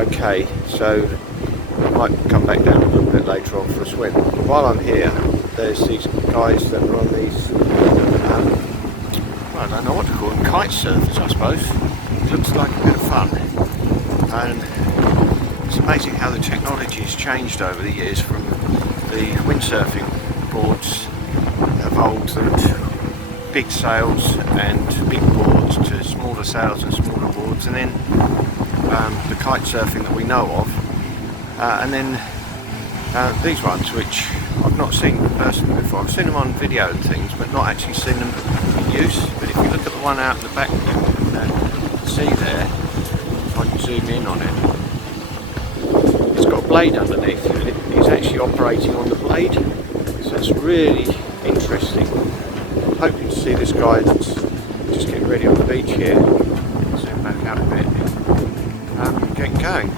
okay, so I might come back down a little bit later on for a swim. But while I'm here, there's these guys that are on these, well, I don't know what to call them, kite surfers, I suppose. It looks like a bit of fun. And it's amazing how the technology has changed over the years, from the windsurfing boards evolved and big sails and big boards to smaller sails and smaller boards, and then the kite surfing that we know of, and then these ones which I've not seen personally before. I've seen them on video and things, but not actually seen them in use. But if you look at the one out in the back there, you can see there, if I can zoom in on it, it's got a blade underneath and it's actually operating on the blade, so it's really interesting. I'm hoping to see this guy that's just getting ready on the beach here, zoom back out a bit, getting going.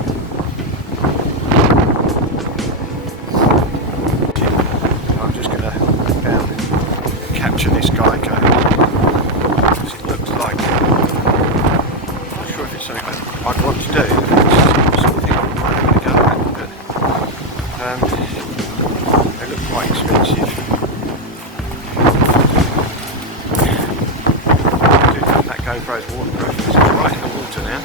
I'm just going to capture this guy going, because it looks like, I'm not sure if it's something I'd want to do. It's something I might want to go at, but they look quite expensive. That GoPro's waterproof, it's right in the water now.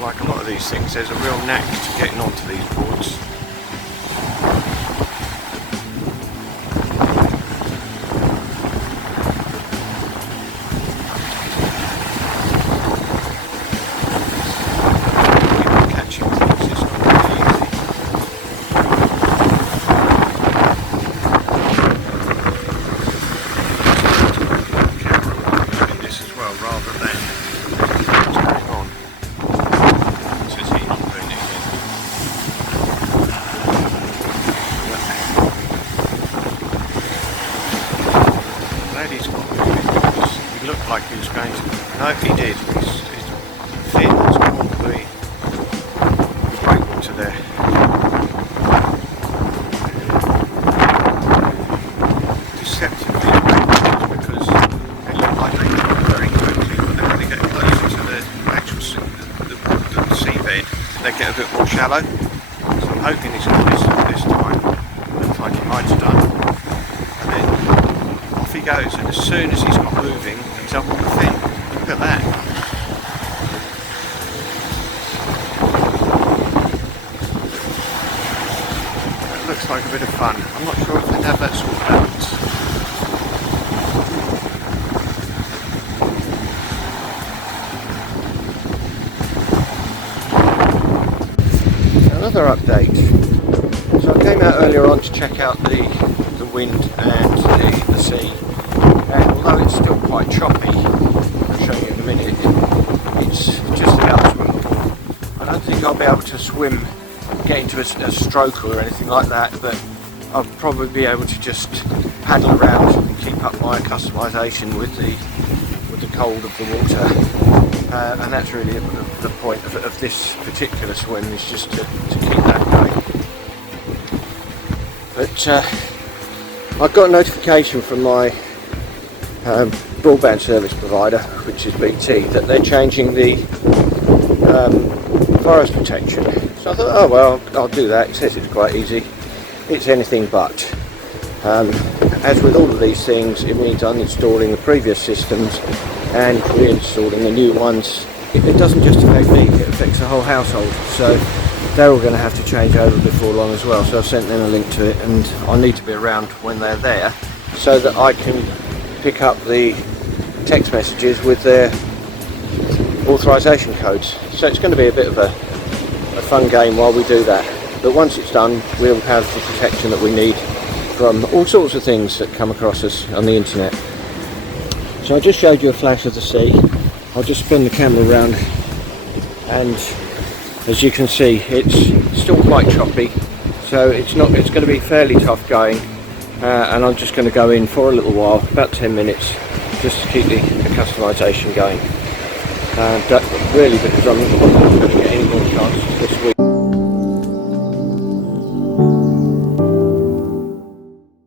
Like a lot of these things, there's a real knack to getting onto these boards. Catching things is not really easy. Camera in this as well, rather than what's going on. He's got moving. He looked like he was going to. No, he did. His fin has caught the breakwater there. Deceptively, because they look like they go very quickly, but then when they get closer to the actual the seabed, they get a bit more shallow. So I'm hoping he's going to miss this time. Looks like he might have done. He goes, and as soon as he's got moving, he's up on the fin. Look at that. That looks like a bit of fun. I'm not sure if they'd have that sort of balance. Another update. So I came out earlier on to check out the wind and the sea, and although it's still quite choppy, I'll show you in a minute, it's just about swimmable. I don't think I'll be able to swim, get into a stroke or anything like that, but I'll probably be able to just paddle around and keep up my customization with the cold of the water, and that's really the point of this particular swim, is just to keep that going. But I got a notification from my broadband service provider, which is BT, that they're changing the virus protection. So I thought, oh well, I'll do that. It says it's quite easy. It's anything but. As with all of these things, it means uninstalling the previous systems and reinstalling the new ones. It doesn't just affect me, it affects the whole household. So they're all going to have to change over before long as well, so I've sent them a link to it, and I need to be around when they're there so that I can pick up the text messages with their authorization codes. So it's going to be a bit of a fun game while we do that, but once it's done we'll have the protection that we need from all sorts of things that come across us on the internet. So I just showed you a flash of the sea. I'll just spin the camera around, and as you can see, it's still quite choppy, so it's going to be fairly tough going, and I'm just going to go in for a little while, about 10 minutes, just to keep the customization going. Really, because I'm not going to get any more chances this week.